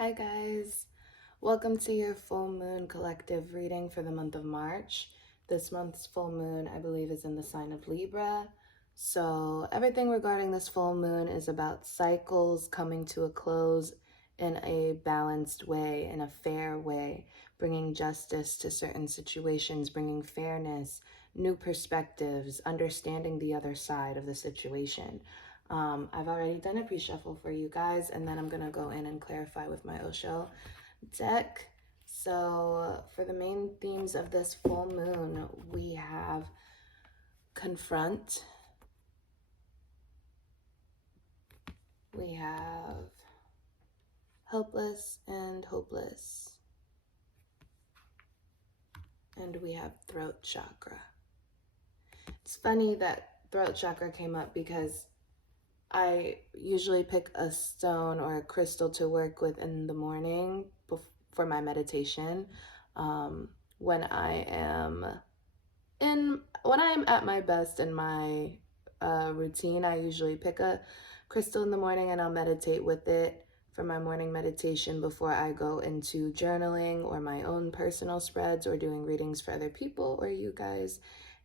Hi guys, welcome to your full moon collective reading for the month of March. This month's full moon, I believe, is in the sign of Libra. So everything regarding this full moon is about cycles coming to a close in a balanced way, in a fair way, bringing justice to certain situations, bringing fairness, new perspectives, understanding the other side of the situation. I've already done a pre-shuffle for you guys, and then I'm going to go in and clarify with my Osho deck. So for the main themes of this full moon, we have confront, we have helpless and hopeless, and we have throat chakra. It's funny that throat chakra came up because I usually pick a stone or a crystal to work with in the morning for my meditation. When I am at my best in my routine, I usually pick a crystal in the morning and I'll meditate with it for my morning meditation before I go into journaling or my own personal spreads or doing readings for other people or you guys.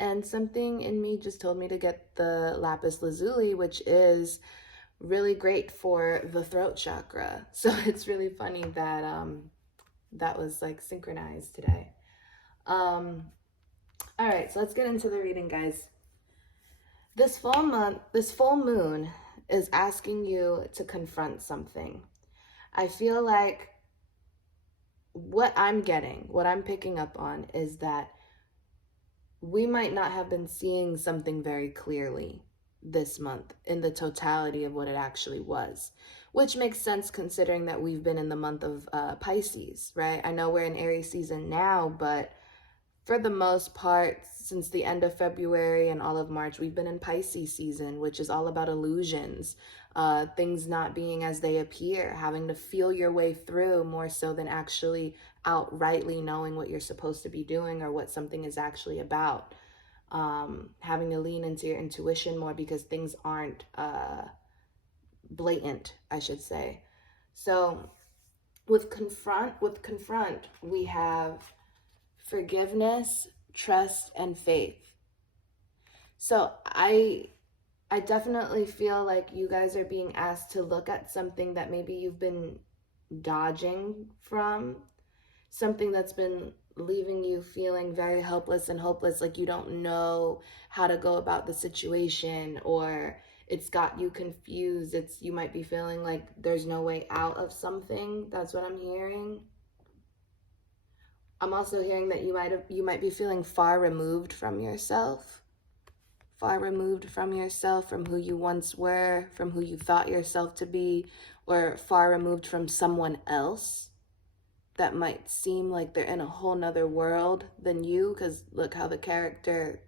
And something in me just told me to get the lapis lazuli, which is really great for the throat chakra. So it's really funny that that was like synchronized today. All right, so let's get into the reading, guys. This full moon is asking you to confront something. I feel like what I'm picking up on is that we might not have been seeing something very clearly this month in the totality of what it actually was, which makes sense considering that we've been in the month of Pisces, right? I know we're in Aries season now, but for the most part, since the end of February and all of March, we've been in Pisces season, which is all about illusions, things not being as they appear, having to feel your way through more so than actually outrightly knowing what you're supposed to be doing or what something is actually about. Having to lean into your intuition more because things aren't blatant, I should say. So with confront, we have forgiveness, trust, and faith. So I definitely feel like you guys are being asked to look at something that maybe you've been dodging from, something that's been leaving you feeling very helpless and hopeless, like you don't know how to go about the situation, or it's got you confused. You might be feeling like there's no way out of something. That's what I'm hearing. I'm also hearing that you might be feeling far removed from yourself, from who you once were, from who you thought yourself to be, or far removed from someone else that might seem like they're in a whole nother world than you, because look how the character,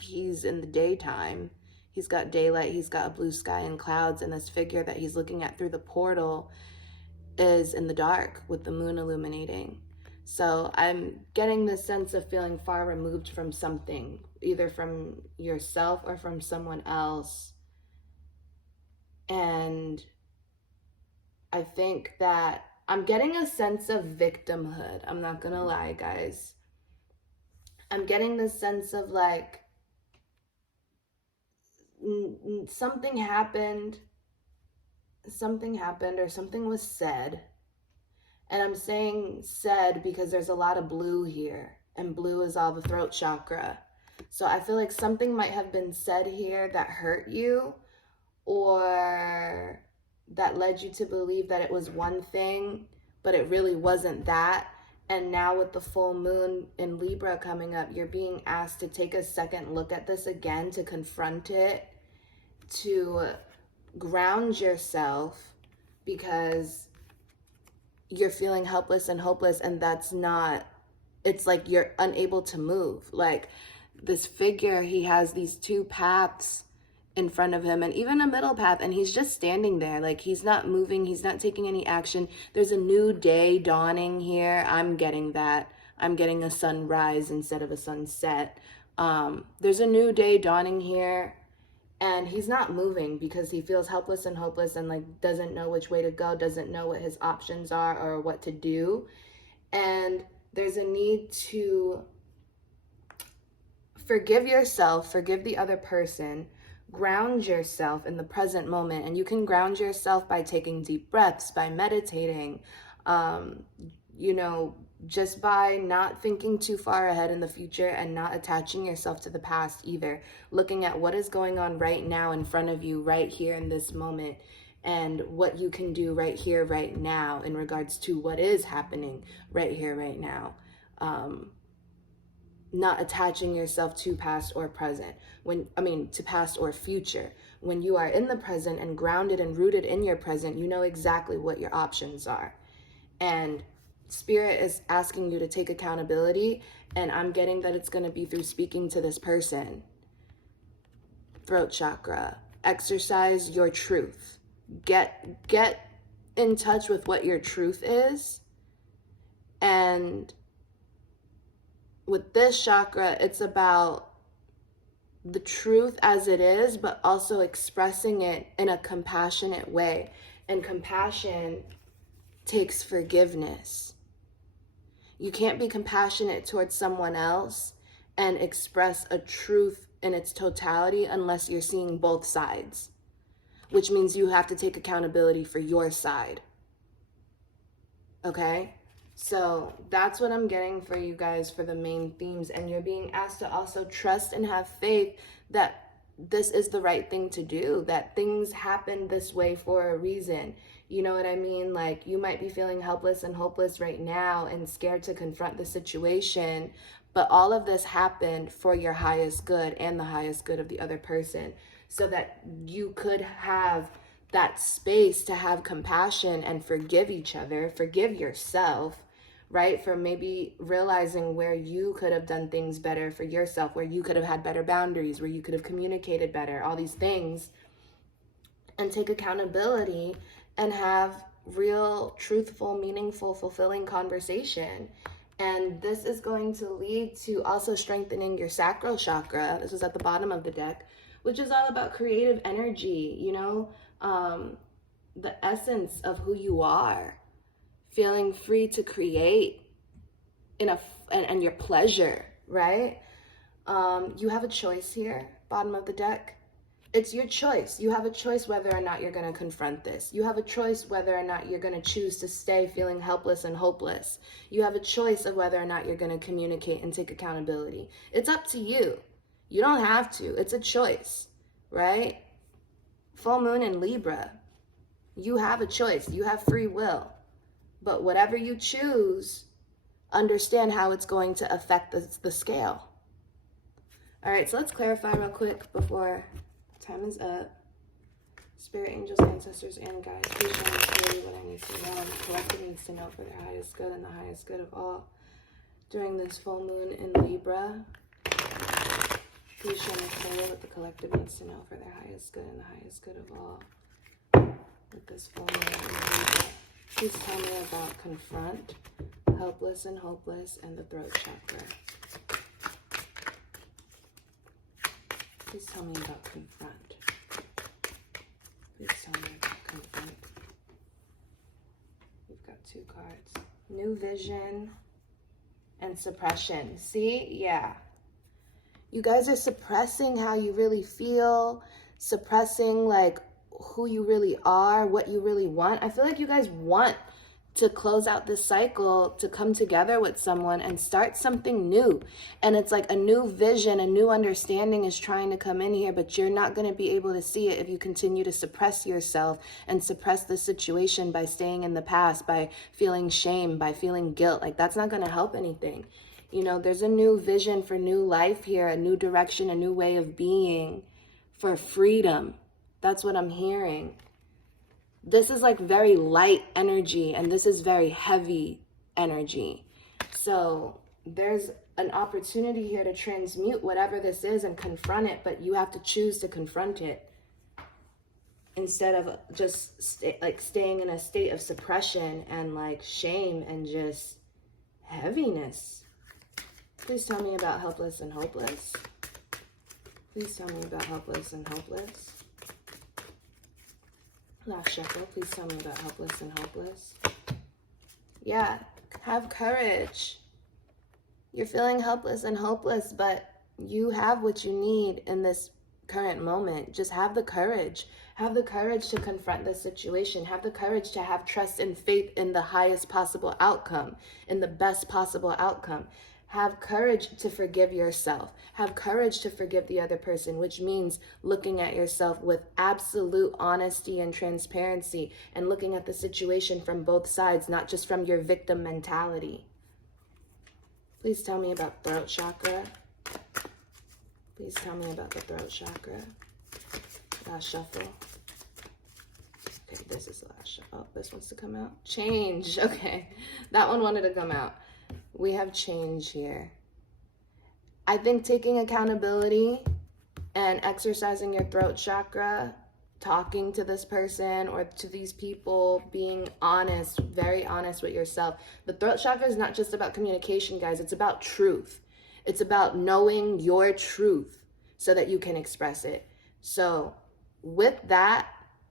he's in the daytime. He's got daylight, he's got a blue sky and clouds, and this figure that he's looking at through the portal is in the dark with the moon illuminating. So I'm getting this sense of feeling far removed from something, either from yourself or from someone else. And I think that I'm getting a sense of victimhood. I'm not gonna lie, guys. I'm getting this sense of like something happened or something was said. And I'm saying said because there's a lot of blue here, and blue is all the throat chakra. So I feel like something might have been said here that hurt you, or that led you to believe that it was one thing, but it really wasn't that. And now with the full moon in Libra coming up, you're being asked to take a second look at this again, to confront it, to ground yourself, because you're feeling helpless and hopeless, and that's not, it's like you're unable to move. Like this figure, he has these two paths in front of him and even a middle path, and he's just standing there. Like he's not moving, he's not taking any action. There's a new day dawning here. I'm getting that. I'm getting a sunrise instead of a sunset. There's a new day dawning here, And he's not moving because he feels helpless and hopeless and like doesn't know which way to go, doesn't know what his options are or what to do. And there's a need to forgive yourself, forgive the other person, ground yourself in the present moment. And you can ground yourself by taking deep breaths, by meditating, you know, just by not thinking too far ahead in the future and not attaching yourself to the past either. Looking at what is going on right now in front of you, right here in this moment, and what you can do right here, right now, in regards to what is happening right here, right now. Not attaching yourself to past or present, to past or future. When you are in the present and grounded and rooted in your present, you know exactly what your options are. And Spirit is asking you to take accountability, and I'm getting that it's going to be through speaking to this person. Throat chakra. Exercise your truth. Get in touch with what your truth is. And with this chakra, it's about the truth as it is, but also expressing it in a compassionate way. And compassion takes forgiveness. You can't be compassionate towards someone else and express a truth in its totality unless you're seeing both sides, which means you have to take accountability for your side. Okay? So that's what I'm getting for you guys for the main themes. And you're being asked to also trust and have faith that this is the right thing to do, that things happen this way for a reason. You know what I mean? Like, you might be feeling helpless and hopeless right now and scared to confront the situation, but all of this happened for your highest good and the highest good of the other person, so that you could have that space to have compassion and forgive each other, forgive yourself, right? For maybe realizing where you could have done things better for yourself, where you could have had better boundaries, where you could have communicated better, all these things, and take accountability and have real, truthful, meaningful, fulfilling conversation. And this is going to lead to also strengthening your sacral chakra. This is at the bottom of the deck, which is all about creative energy, you know, the essence of who you are, feeling free to create and your pleasure, right? You have a choice here, bottom of the deck. It's your choice. You have a choice whether or not you're going to confront this. You have a choice whether or not you're going to choose to stay feeling helpless and hopeless. You have a choice of whether or not you're going to communicate and take accountability. It's up to you. You don't have to. It's a choice, right? Full moon in Libra. You have a choice. You have free will. But whatever you choose, understand how it's going to affect the scale. All right, so let's clarify real quick before time is up. Spirit, angels, ancestors, and guides, please show me clearly what I need to know and the collective needs to know for their highest good and the highest good of all. During this full moon in Libra, please show me clearly what the collective needs to know for their highest good and the highest good of all. With this full moon in Libra, please tell me about confront, helpless and hopeless, and the throat chakra. Please tell me about confront. Please tell me about confront. We've got two cards. New vision and suppression. See? Yeah. You guys are suppressing how you really feel, suppressing like who you really are, what you really want. I feel like you guys want to close out this cycle, to come together with someone and start something new. And it's like a new vision, a new understanding is trying to come in here, but you're not going to be able to see it if you continue to suppress yourself and suppress the situation by staying in the past, by feeling shame, by feeling guilt. Like, that's not going to help anything. You know, there's a new vision for new life here, a new direction, a new way of being, for freedom. That's what I'm hearing. This is like very light energy, and this is very heavy energy. So there's an opportunity here to transmute whatever this is and confront it, but you have to choose to confront it instead of just staying in a state of suppression and like shame and just heaviness. Please tell me about helpless and hopeless. Please tell me about helpless and hopeless. Last shuffle, please tell me about helpless and hopeless. Yeah, have courage. You're feeling helpless and hopeless, but you have what you need in this current moment. Just have the courage. Have the courage to confront this situation. Have the courage to have trust and faith in the highest possible outcome, in the best possible outcome. Have courage to forgive yourself. Have courage to forgive the other person, which means looking at yourself with absolute honesty and transparency and looking at the situation from both sides, not just from your victim mentality. Please tell me about throat chakra. Please tell me about the throat chakra. Last shuffle. Okay, this is the last shuffle. Oh, this wants to come out. Change. Okay, that one wanted to come out. We have change here. I think taking accountability and exercising your throat chakra, talking to this person or to these people, being honest, very honest with yourself. The throat chakra is not just about communication, guys. It's about truth. It's about knowing your truth so that you can express it. So with that,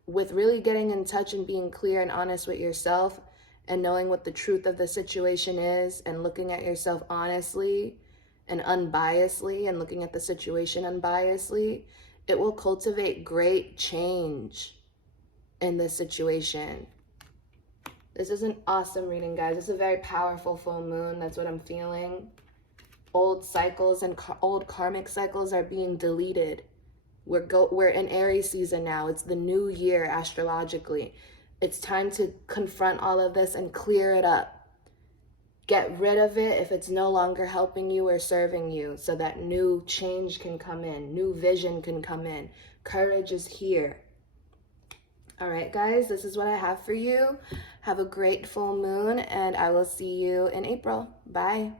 with really getting in touch and being clear and honest with yourself and knowing what the truth of the situation is and looking at yourself honestly and unbiasedly and looking at the situation unbiasedly, it will cultivate great change in this situation. This is an awesome reading, guys. This is a very powerful full moon. That's what I'm feeling. Old cycles and old karmic cycles are being deleted. We're in Aries season now. It's the new year astrologically. It's time to confront all of this and clear it up. Get rid of it if it's no longer helping you or serving you so that new change can come in, new vision can come in. Courage is here. All right, guys, this is what I have for you. Have a great full moon, and I will see you in April. Bye.